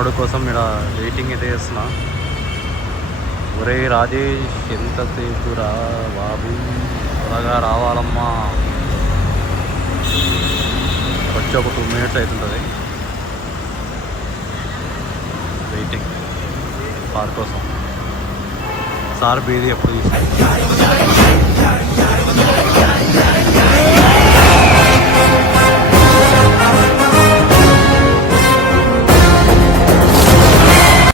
వాడు కోసం ఇక్కడ వెయిటింగ్ అయితే చేస్తున్నా. ఒరే రాజేష్ ఎంతసేపు రా బాబు, త్వరగా రావాలమ్మా. వచ్చి ఒక 2 minutes అవుతుంటుంది వెయిటింగ్ కార్ కోసం. సార్ బీది ఎప్పుడు చూసాను.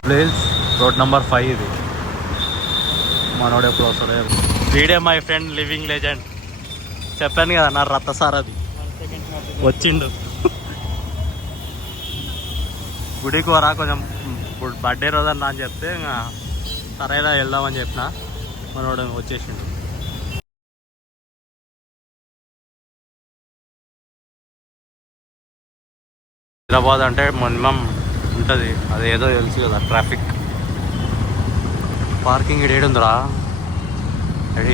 ప్లేస్ రోడ్ నెంబర్ 5 ఇది. మనోడు ఎప్పుడు వస్తాడే. వీడే మై ఫ్రెండ్ లివింగ్ లెజెండ్. చెప్పాను కదా నా రత్త సార్ అది వచ్చిండు. గుడికి వరా కొంచెం ఇప్పుడు బర్త్డే రోజన్నా అని చెప్తే ఇంకా సరేలా వెళ్దామని చెప్పిన. మనోడు వచ్చేసిండు. హైదరాబాద్ అంటే మినిమం ఉంటుంది, అదేదో తెలుసు కదా ట్రాఫిక్. పార్కింగ్ ఏడుందిరా,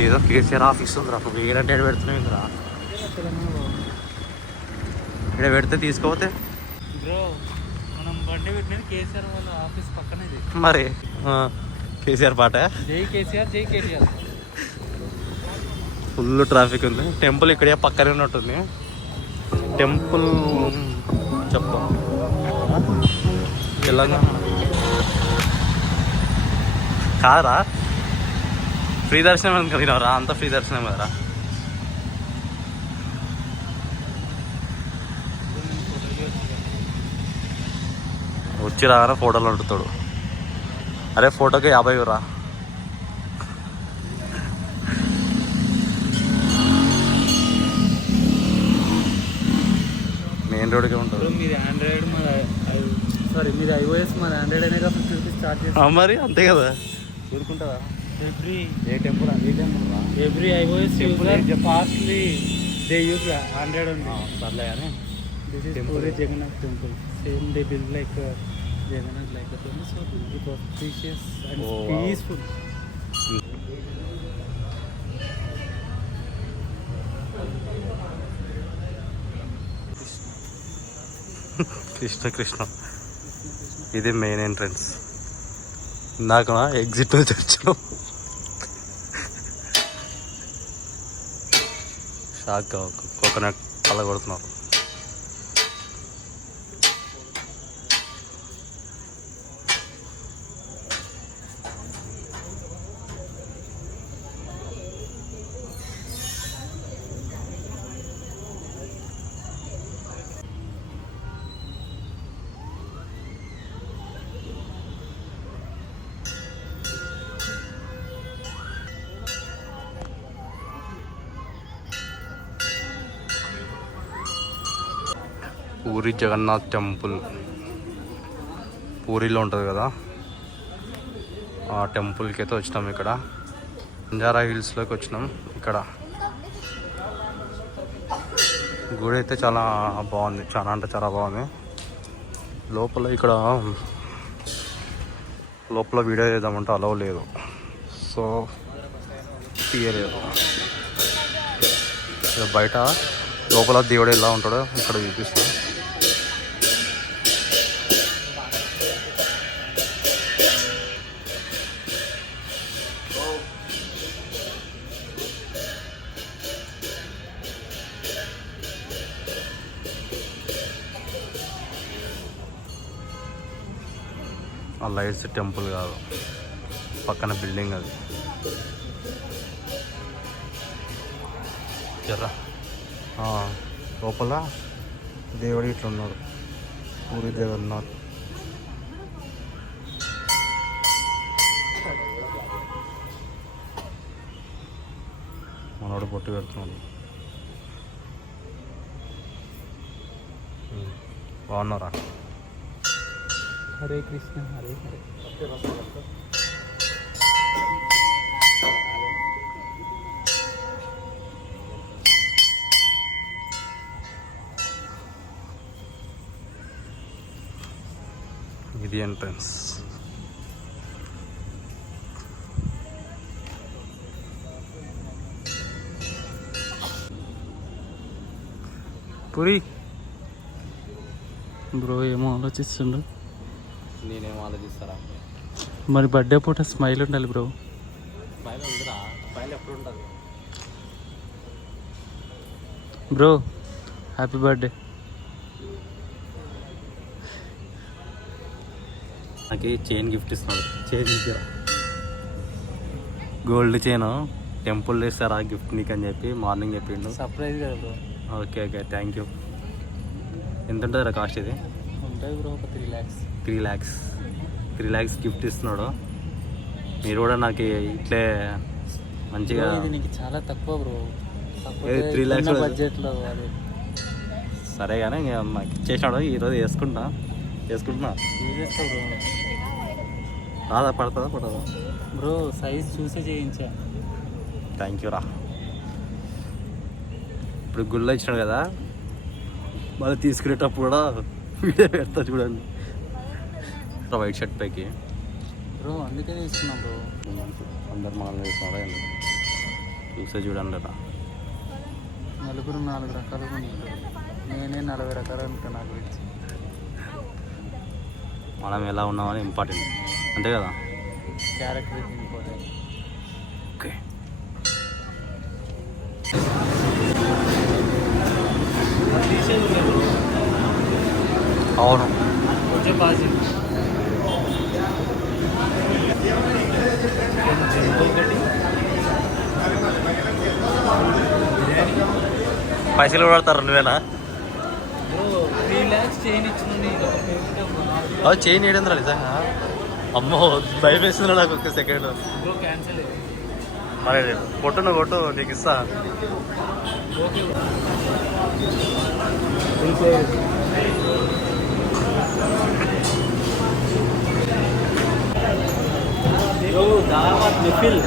ఏదో కేసీఆర్ ఆఫీస్ ఉందిరా. వేరంటే ఏడు పెడుతున్నాయి ఇందిరా. ఇక్కడ పెడితే తీసుకోపోతే కేసీఆర్ వాళ్ళ ఆఫీస్ పక్కనే మరి కేసీఆర్ పాట. జై కేసీఆర్ జై కేసీఆర్. ఫుల్ ట్రాఫిక్ ఉంది. టెంపుల్ ఇక్కడే పక్కనే ఉన్నట్టుంది. టెంపుల్ చెప్ప తెలంగాణ కాదరా, ఫ్రీ దర్శనం ఎందుకు తినవరా? అంత ఫ్రీ దర్శనం కదరా. వచ్చి రాగానే ఫోటోలు అడుగుతాడు. అరే ఫోటోకి 50 రా. మెయిన్ రోడ్కే ఉంటుంది. మీది ఆండ్రాయిడ్, మీది iOS, మరి ఆండ్రాయిడ్ అనే కదా 50 రూపీస్ చార్జ్ చేస్తాం. మరి అంతే కదా. ఊరుకుంటుందా? Every temple every iOS fastly they use Android ఉంది. సర్లే కానీ this is Puri Jagannath temple. Same they build like Jagannath like a famous, so it was precious and peaceful. Krishna Krishna ఇది మెయిన్ ఎంట్రన్స్. ఇందాక ఎగ్జిట్ నుంచి వచ్చాం. షాక్ కోకోనట్ కళ్ళ కొడుతున్నారు. పూరి జగన్నాథ్ టెంపుల్ పూరిలో ఉంటుంది కదా, ఆ టెంపుల్కి అయితే వచ్చినాం. ఇక్కడ బంజారా హిల్స్లోకి వచ్చినాం. ఇక్కడ గుడి అయితే చాలా బాగుంది, చాలా అంటే చాలా బాగుంది. లోపల ఇక్కడ లోపల వీడియో చేద్దామంటే అలవ్ లేదు, సో తీయలేదు. బయట లోపల దేవుడు ఎలా ఉంటాడో ఇక్కడ చూపిస్తాను. ఆ లైట్స్ టెంపుల్ కాదు, పక్కన బిల్డింగ్ అది. జర్రా లోపల దేవుడు ఇట్లున్నాడు, పూరి జగన్నాథ్. మనోడు పొట్టు పెడుతున్నాడు. బాగున్నారా? హరే కృష్ణ హరే హరే. ఇది ఎంట్రన్స్. పూరి బ్రో ఏమో ఆలోచిస్తుండు. నేనేం ఆలోచిస్తారా? మరి బర్త్డే పూట స్మైల్ ఉండాలి బ్రో. స్మైల్ ఉందిరా, స్మైల్ ఎప్పుడు ఉంటుంది బ్రో. Happy birthday. నాకు చైన్ గిఫ్ట్ ఇస్తున్నాడు. చైన్ ఇద్దరా, గోల్డ్ చైన్. టెంపుల్ ఇస్తారా గిఫ్ట్ నీకు అని చెప్పి మార్నింగ్ చెప్పిండు. సర్ప్రైజ్ కదా bro. Okay okay, thank you. ఎంత ఉంటుంది రా కాస్ట్ ఇది? ఉంటుంది బ్రో, ఒక 3 lakhs. 3 lakhs గిఫ్ట్ ఇస్తున్నాడు. మీరు కూడా నాకు ఇట్లే మంచిగా. ఇది నీకు చాలా తక్కువ బ్రో. 3 lakhs బడ్జెట్లో అది. సరే కానీ ఇచ్చేసినాడు. ఈరోజు వేసుకుంటున్నా యూజ్ చేస్తా బ్రో. రాదా, పడుతుందా బ్రో? సైజ్ చూసే చేయించా. థ్యాంక్ యూ రా. ఇప్పుడు గుళ్ళో ఇచ్చినాడు కదా, మళ్ళీ తీసుకునేటప్పుడు కూడా వీడియో పెడతా చూడండి. వైట్ షర్ట్ పైకి బ్రో, అందుకే తీసుకున్నాం బ్రో. అందరు మాలు వేసుకున్నారా, చూసే చూడండి రా. నలుగురు 4 రకాలుగా ఉంటారు. నేనే 40 రకాలు ఉంటాను నాకు గురించి. మనం ఎలా ఉన్నామని ఇంపార్టెంట్, అంతే కదా. Character important. ఓకే. అవును, కొంచెం బాజీ. పైసలు కూడా పడతారు నువ్వేనా? 3 lakhs చైన్ ఇచ్చిన. చైన్ 700 నిజంగా? అమ్మో, భయం వేస్తుంది నాకు ఒక్క సెకండ్. క్యాన్సిల్. మరి కొట్టు నీకు ఇస్తా. దావత్ మెహఫిల్.